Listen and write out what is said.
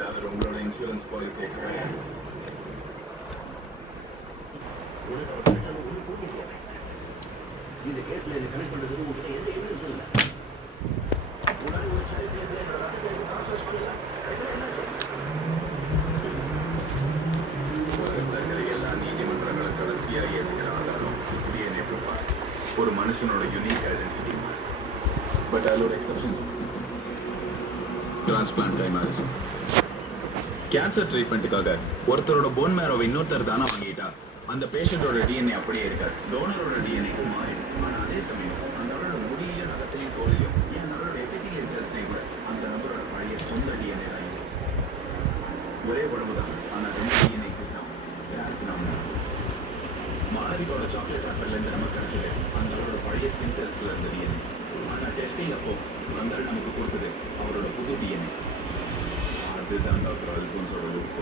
Sir உங்களோட insurance policy expire. இந்த கேஸ்ல என்ன கனெக்ட் பண்றது உங்ககிட்ட எந்த எவிடன்ஸ் இல்ல. முன்னாடி ஒரு சைல்ட் கேஸ்ல என்னோட ரத்தத்தை எடுத்து டிரான்ஸ்ஃபர் பண்ணல. கடைசியில் என்னாச்சு? உலகத்தில் எல்லா நீதிமன்றங்களும் கடைசியா ஏற்றுக்கிற ஆதாரம் டிஎன்ஏ ப்ரொஃபைல். ஒரு மனுஷனோட யூனிக் ஐடென்டிட்டி மார்க். பட் அதில் ஒரு எக்ஸப்ஷன். டிரான்ஸ்பிளான்ட் கைமாரிஸ். கேன்சர் ட்ரீட்மெண்ட்டுக்காக ஒருத்தரோட போன் மேரோவை இன்னொருத்தர் தானே வாங்கிட்டா அந்த பேஷண்டோட டிஎன்ஏ அப்படியே இருக்காது, டோனரோட டிஎன்ஏக்கு மாறிடும். ஆனால் அதே சமயம் அந்த நபரோட முடியையும் நகத்தையும் தோலையும் ஏன் நபரோட எபித்திலியல் செல்ஸ்லையும் கூட அந்த நபரோட பழைய சொந்த டிஎன்ஏ தான் இருக்கும். ஒரே உடம்பு தான், ஆனால் ரெண்டு டிஎன்ஏ எக்ஸிஸ்ட் ஆகும். மாணவியோட சாக்லேட் ஆப்பிள்லேருந்து நமக்கு கிடைச்சது அந்த அவரோட பழைய ஸ்கின் செல்ஸ்ல இருந்த டிஎன்ஏ. ஆனால் டெஸ்டிங் அப்போ வந்தால் நமக்கு கொடுத்தது அவரோட புது டிஎன்ஏ. அதுதான் டாக்டர் அல்ஃபோன்ஸோட லுக்.